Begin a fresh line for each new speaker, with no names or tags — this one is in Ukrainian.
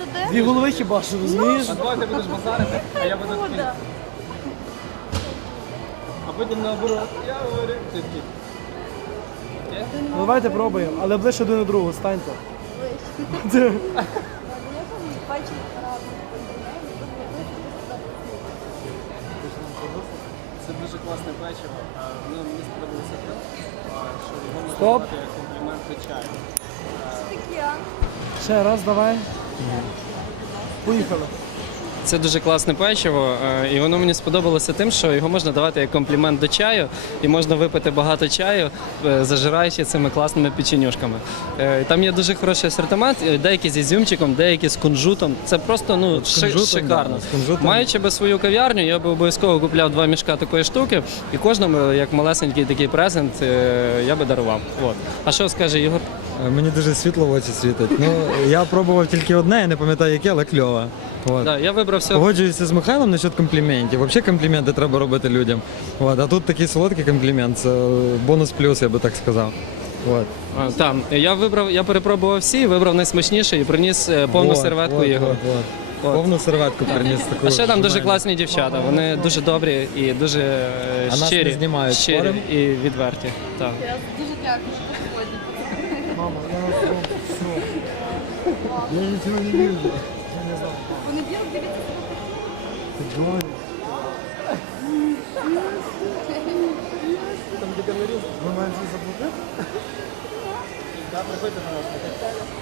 сиди.
Дві голови хіба що, розумієш?
А давай ти будеш базарити, а я буду такий.
Буде.
А потім наоборот. Я говорю, ти такий.
Ну, давайте пробуємо, але ближче один до другого, станьте.
Ближче.
Це дуже класне печиво. Воно мені сподобалося тим, що його можна
Стоп.
дати як комплімент до чаю.
Таке.
Ще раз, давай. Поїхали.
Це дуже класне печиво, і воно мені сподобалося тим, що його можна давати як комплімент до чаю, і можна випити багато чаю, зажираючи цими класними печенюшками. Там є дуже хороший асортимент, деякі з ізюмчиком, деякі з кунжутом. Це просто шикарно.
да, з кунжутом.
Маючи би свою кав'ярню, я би обов'язково купляв 2 мішка такої штуки, і кожному, як малесенький такий презент, я би дарував. От. А що скаже Ігор?
Мені дуже світло в очі світить. Ну, я пробував тільки одне, я не пам'ятаю яке, але кльово. От.
Да, я вибрав все.
Погоджуюся з Михайлом насчет компліментів. Взагалі компліменти треба робити людям. От. А тут такий солодкий комплімент, це бонус плюс, я би так сказав. От.
Так, я перепробував всі, вибрав найсмачніший і приніс повну серветку Ігору. От.
Повну серветку приніс таку.
А ще там дуже
жменю.
класні дівчата, вони дуже добрі і дуже
А нас
щирі,
не знімають,
щирі
спорим?
і відверті. Так.
Я дуже дякую, що сьогодні.
Мама, я на все.
Я нічого не вижу.
Понеділок, дивіться.
Ми маємо щось заплатити?